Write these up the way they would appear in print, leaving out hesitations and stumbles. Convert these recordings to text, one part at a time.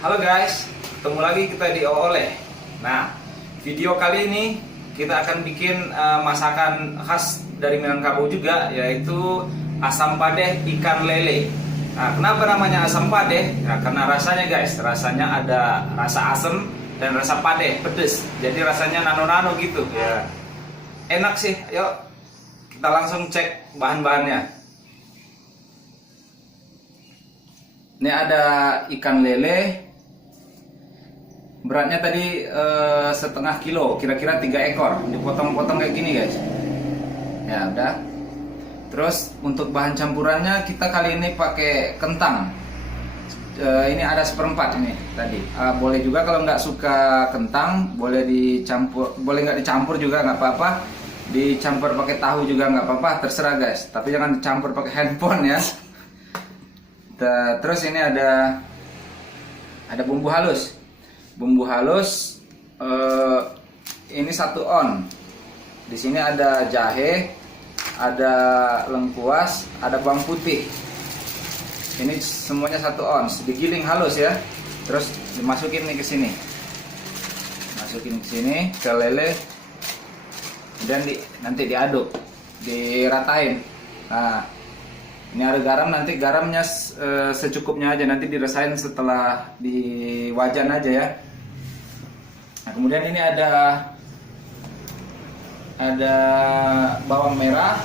Halo guys, ketemu lagi kita di Oleh. Nah, video kali ini kita akan bikin masakan khas dari Minangkabau juga, yaitu asam padeh ikan lele. Nah, kenapa namanya asam padeh? Nah, karena rasanya guys, rasanya ada rasa asam dan rasa padeh, pedes. Jadi rasanya nano-nano gitu ya. Enak sih. Yuk, kita langsung cek bahan-bahannya. Ini ada ikan lele, beratnya tadi setengah kilo, kira-kira 3 ekor, dipotong-potong kayak gini guys. Ya udah. Terus untuk bahan campurannya kita kali ini pakai kentang. Ini ada 1/4 ini tadi. Boleh juga kalau nggak suka kentang, boleh dicampur, boleh nggak dicampur juga nggak apa-apa. Dicampur pakai tahu juga nggak apa-apa, terserah guys. Tapi jangan dicampur pakai handphone ya. Terus ini ada bumbu halus. Bumbu halus ini 1 on. Di sini ada jahe, ada lengkuas, ada bawang putih. Ini semuanya 1 ons. Digiling halus ya. Terus dimasukin nih ke sini. Masukin ke sini ke lele. Dan nanti diaduk, diratain. Nah, ini ada garam, nanti garamnya secukupnya aja, nanti dirasain setelah di wajan aja ya. Nah, kemudian ini ada bawang merah,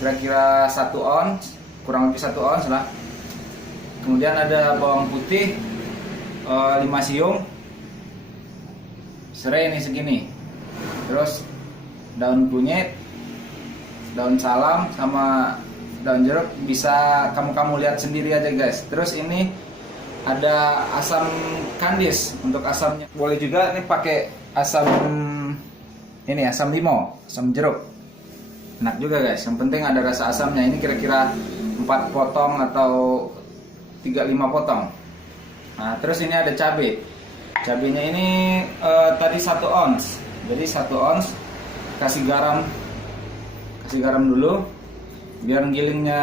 kira-kira 1 ons, kurang lebih 1 ons lah. Kemudian ada bawang putih 5 siung, serai ini segini. Terus daun kunyit, daun salam, sama daun jeruk, bisa kamu lihat sendiri aja guys. Terus ini ada asam kandis untuk asamnya. Boleh juga ini pakai asam limau, asam jeruk. Enak juga guys. Yang penting ada rasa asamnya. Ini kira-kira 4 potong atau 3-5 potong. Nah, terus ini ada cabai. Cabainya ini tadi 1 ons. Jadi 1 ons, kasih garam dulu biar gilingnya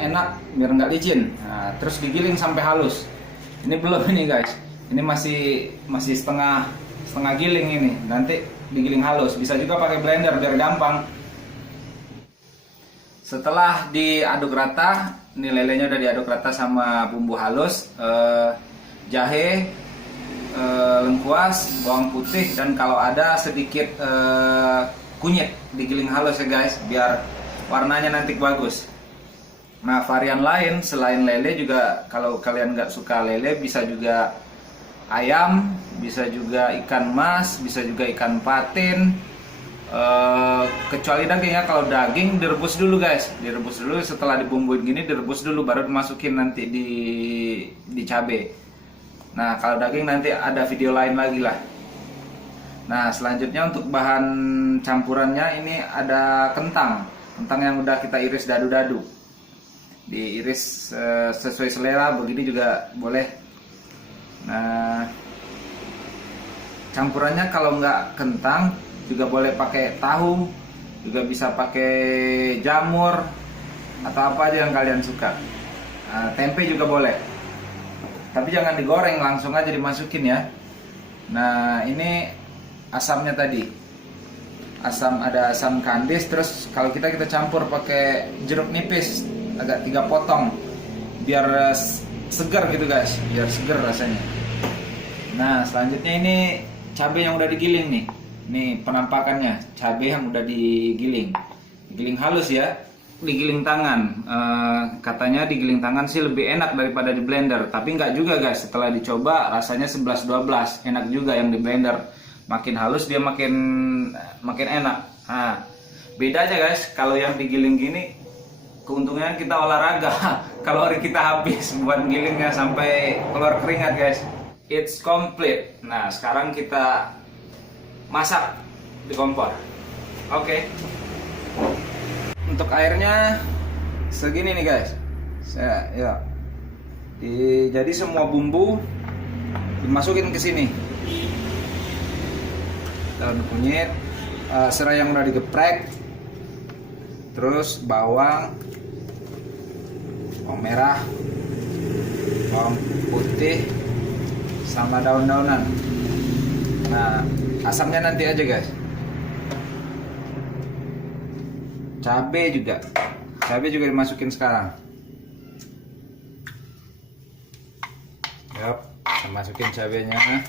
enak, biar nggak licin. Nah, terus digiling sampai halus. Ini belum ini guys, ini masih setengah giling ini. Nanti digiling halus. Bisa juga pakai blender biar gampang. Setelah diaduk rata, ini lelenya udah diaduk rata sama bumbu halus, jahe, lengkuas, bawang putih, dan kalau ada sedikit kunyit digiling halus ya guys, biar warnanya nanti bagus. Nah, varian lain selain lele juga, kalau kalian nggak suka lele, bisa juga ayam, bisa juga ikan mas, bisa juga ikan patin. Kecuali daging ya. Kalau daging direbus dulu guys, direbus dulu. Setelah dibumbuin gini direbus dulu, baru dimasukin nanti di cabe. Nah, kalau daging nanti ada video lain lagi lah. Nah, selanjutnya untuk bahan campurannya ini ada kentang yang udah kita iris dadu-dadu. Diiris sesuai selera, begini juga boleh. Nah, campurannya kalau nggak kentang juga boleh pakai tahu, juga bisa pakai jamur atau apa aja yang kalian suka. Nah, tempe juga boleh. Tapi jangan digoreng, langsung aja dimasukin ya. Nah, ini asamnya tadi. Ada asam kandis. Terus kalau kita campur pakai jeruk nipis, agak 3 potong, biar segar gitu guys, biar segar rasanya. Nah, selanjutnya ini cabai yang udah digiling nih. Ini penampakannya, cabai yang udah digiling halus ya, digiling tangan. Katanya digiling tangan sih lebih enak daripada di blender, tapi nggak juga guys. Setelah dicoba rasanya 11-12, enak juga yang di blender. Makin halus dia makin enak. Nah, bedanya guys, kalau yang digiling gini, keuntungannya kita olahraga. Kalori kita habis buat gilingnya sampai keluar keringat guys. It's complete. Nah, sekarang kita masak di kompor. Oke. Untuk airnya segini nih guys. Jadi semua bumbu dimasukin ke sini. Daun kunyit, serai yang udah digeprek, terus bawang merah, bawang putih, sama daun-daunan. Nah, asamnya nanti aja guys. Cabai juga dimasukin sekarang. Yap, kita masukin cabenya.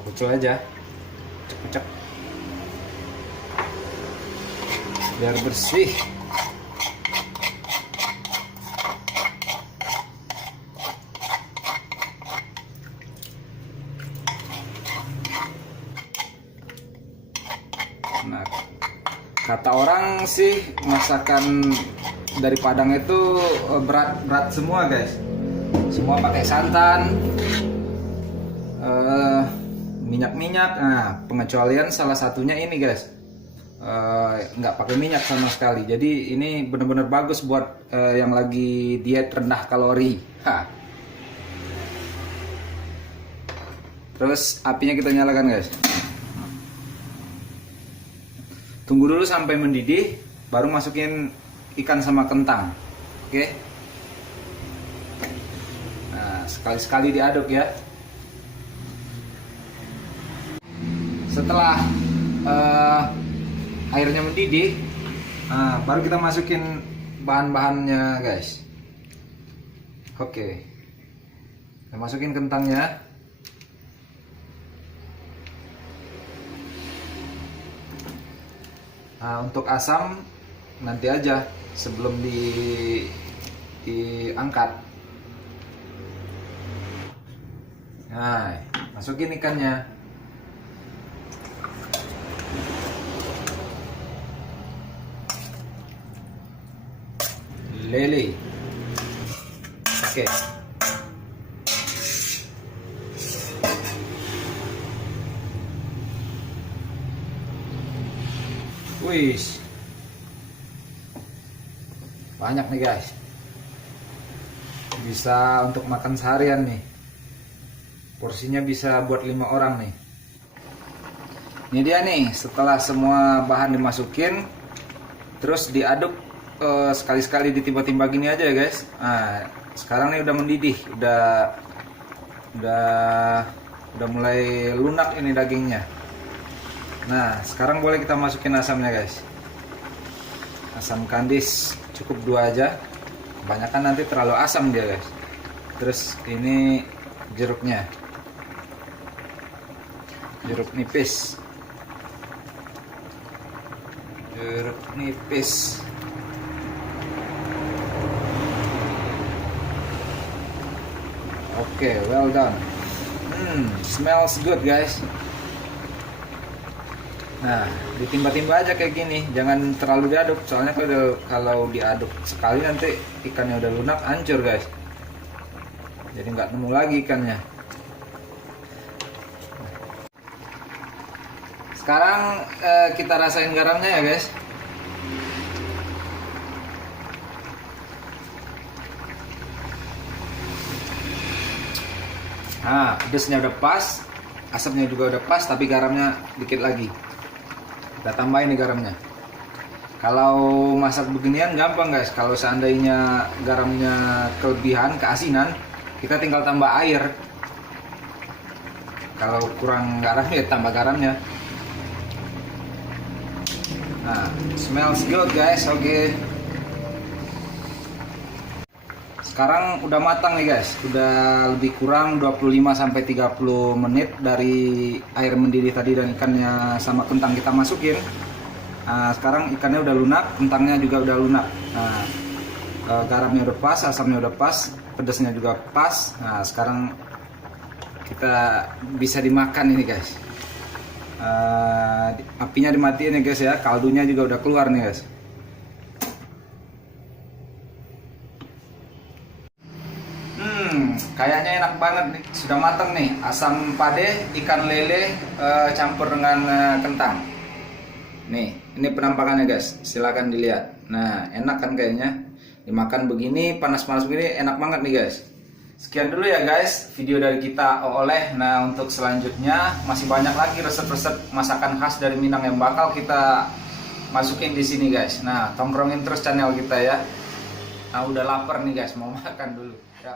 Kucul aja, cek biar bersih. Nah, kata orang sih masakan dari Padang itu berat semua guys. Semua pakai santan, minyak. Nah, pengecualian salah satunya ini guys, nggak pakai minyak sama sekali. Jadi ini benar-benar bagus buat yang lagi diet rendah kalori. Terus apinya kita nyalakan guys. Tunggu dulu sampai mendidih, baru masukin ikan sama kentang. Oke. Nah, sekali-sekali diaduk ya. Setelah airnya mendidih, baru kita masukin bahan-bahannya guys. Oke, kita masukin kentangnya. Nah, untuk asam nanti aja sebelum diangkat. Nah, masukin ikannya. Lele. Oke. Wih. Banyak nih guys. Bisa untuk makan seharian nih. Porsinya bisa buat 5 orang nih. Ini dia nih, setelah semua bahan dimasukin, terus diaduk sekali-sekali ditimpa-timpa gini aja ya guys. Nah, sekarang nih udah mendidih, udah mulai lunak ini dagingnya. Nah, sekarang boleh kita masukin asamnya guys. Asam kandis cukup 2 aja. Kebanyakan nanti terlalu asam dia guys. Terus ini jeruknya. Jeruk nipis. Jeruk nipis. Oke, well done. Smells good guys. Nah, ditimba-timba aja kayak gini, jangan terlalu diaduk. Soalnya kalau diaduk sekali nanti ikannya udah lunak, hancur guys. Jadi nggak nemu lagi ikannya. Sekarang kita rasain garamnya ya guys. Nah, pedesnya udah pas, asapnya juga udah pas, tapi garamnya dikit lagi. Kita tambahin nih garamnya. Kalau masak beginian gampang guys. Kalau seandainya garamnya kelebihan, keasinan, kita tinggal tambah air. Kalau kurang garam ya tambah garamnya. Nah, smells good guys. Oke. Sekarang udah matang nih guys. Udah lebih kurang 25-30 menit dari air mendidih tadi dan ikannya sama kentang kita masukin. Nah, sekarang ikannya udah lunak, kentangnya juga udah lunak. Nah, garamnya udah pas, asamnya udah pas, pedasnya juga pas. Nah, sekarang kita bisa dimakan ini guys. Apinya dimatiin ya guys ya. Kaldunya juga udah keluar nih guys. Kayaknya enak banget nih, sudah matang nih. Asam pade, ikan lele campur dengan kentang. Nih, ini penampakannya guys, silakan dilihat. Nah, enak kan kayaknya. Dimakan begini, panas-panas begini, enak banget nih guys. Sekian dulu ya guys, video dari kita Oleh. Nah, untuk selanjutnya masih banyak lagi resep-resep masakan khas dari Minang yang bakal kita masukin di sini guys. Nah, tongkrongin terus channel kita ya. Nah, udah lapar nih guys, mau makan dulu ya.